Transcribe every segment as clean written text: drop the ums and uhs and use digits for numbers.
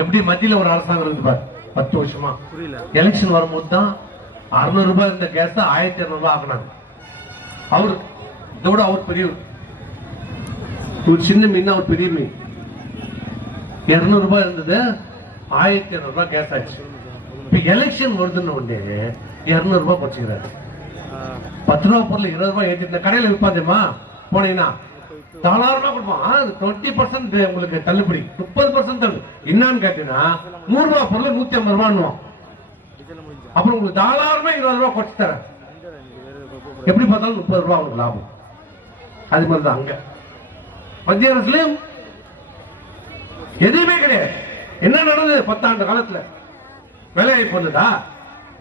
எப்படி மத்தியில ஒரு அரசாங்கம் இருக்கு பாரு 10 வருஷமா. எலெக்ஷன் வரும்போது தான் 600 ரூபாய் இருந்த கேஸ் 1200 ரூபாய் ஆகினாங்க. அவரு இதோட அவர் பெரியவர், ஒரு சின்ன மீன் அவர் பெரிய மீன். 200 ரூபாய் இருந்தது 1200 ரூபாய் கேஸ் ஆச்சு. இப்ப எலெக்ஷன் வருதுன்னு உடனே 200 ரூபாய் குறைச்சிக்கிறாரு. 10 ரூபாய் பொருள் 20 ரூபாய் ஏற்றிட்டு கடையில் விற்பாதேமா போனீங்கன்னா தாராளமா கொடுப்பான். 20% உங்களுக்கு தள்ளுபடி, 30% தள்ளு. என்னன்னு கேட்டீங்கன்னா 100 ரூபாய் பொருள் 150 ரூபாய். அப்புறம் உங்களுக்கு தாராளமா 20 ரூபாய் குறைச்சு தரேன். எப்படி பார்த்தாலும் 30 ரூபாய் உங்களுக்கு லாபம். அது மாதிரிதான் அங்க மத்திய அரசுலயும் எதுவுமே கிடையாது. என்ன நடந்தது 10 ஆண்டு காலத்துல? வேலைவாய்ப்பு வந்ததா?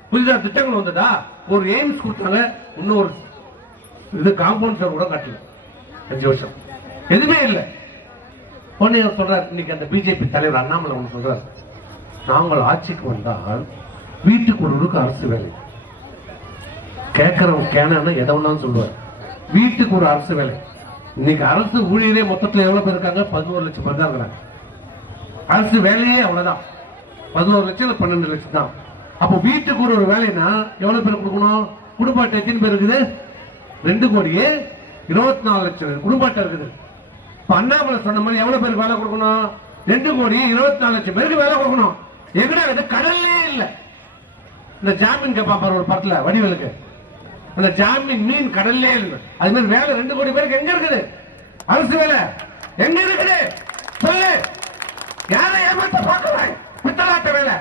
புதிதா திட்டங்கள் வந்ததா? ஒரு எய்ம்ஸ் கொடுத்தாங்க, இன்னொரு இது காம்பவுண்ட் சார் கூட கட்டல 5 வருஷம். எதுவுமே இல்லை. பொண்ணு சொல்றாரு, இன்னைக்கு அந்த பிஜேபி தலைவர் அண்ணாமலை ஒன்று சொல்றாரு, நாங்கள் ஆட்சிக்கு வந்தால் வீட்டுக்கு ஒருவருக்கு அரசு வேலை. கேட்கறவங்க கேனா எதை ஒன்னாலும் சொல்லுவார். வீட்டுக்கு ஒரு அரசு வேலை. இன்னைக்கு அரசு ஊழியரே மொத்தத்தில் எவ்வளவு பேர் இருக்காங்க? 11 லட்சம் பேர் தான் இருக்கிறாங்க. அரசு வேலையே அவ்வளவுதான் 11 லட்சம் இல்ல 12 லட்சம் தான். அப்போ வீட்டுக்கு ஒரு வேலைன்னா எவ்வளவு பேர் கொடுக்கணும்? குடும்ப அட்டை எத்தனை பேர் இருக்குது? 2,24,00,000 குடும்ப அட்டை இருக்குது. அண்ணாமலை சொன்ன மாதிரி எவ்வளவு பேருக்கு வேலை கொடுக்கணும்? 2,24,00,000 பேருக்கு வேலை கொடுக்கணும். எங்கடா இது? கடல்லே இல்ல. இந்த ஜாமீன் கேட்பா பாரு ஒரு படத்துல வடிவேலுக்கு, அந்த ஜாமீன் மீன் கடல்லே இல்லை. அது மாதிரி வேலை 2 கோடி பேருக்கு எங்க இருக்குது? அரசு வேலை எங்க இருக்குது சொல்லு. யாரை ஏமாத்த பார்க்கிறாய்? பித்தலாட்ட வேலை.